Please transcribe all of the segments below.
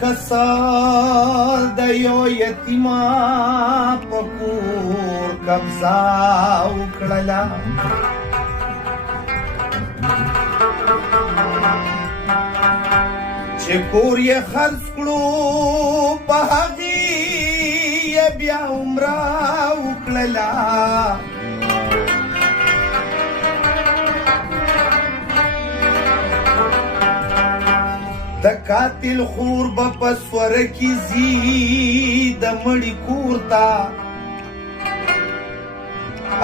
کسا د یو یتیما پکور قبضه وکړله چې کور یې خرڅ کړو په هغې یې بیا عمره وکړله د قاتل خور به په سوره کې ځي د مړي کور ته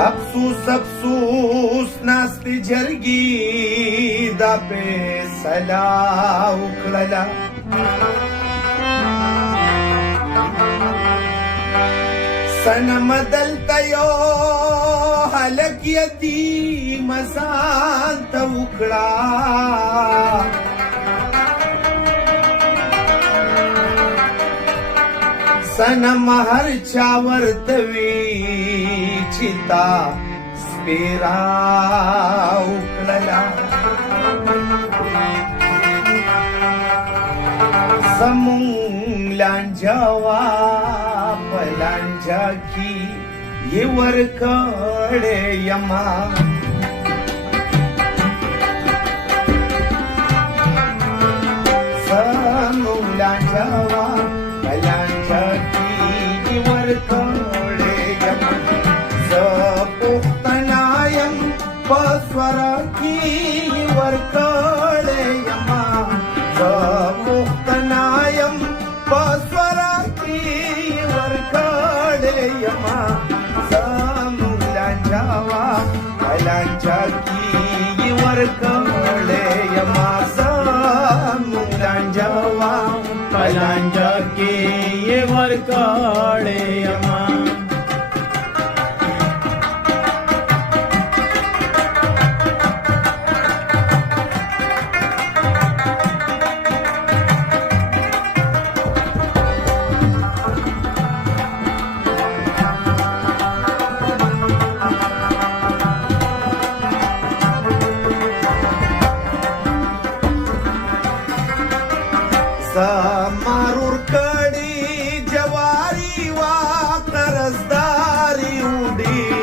افسوس افسوس ناستې جرګې دا فیصله وکړله صنم دلته یو هلک یتیم ځان ته وکړه صنم هر چا ورته وي چې تا سپېره وکړله زمونږ لانجه وه په لانجه کې یې ورکړې یما زمونږ لانجه وه په لانجه کې یې ورکړې یما زه پوښتنه یم په سوره کې یې ورکړې یما زه پوښتنه یم په سوره کې یې ورکړې یما زمونږ لانجه وه په لانجه کې یې ورکړې یما زمونږ لانجه وه په لانجه کې یې ورکړې یما زمارور کړي جواری وا قرضداري وډي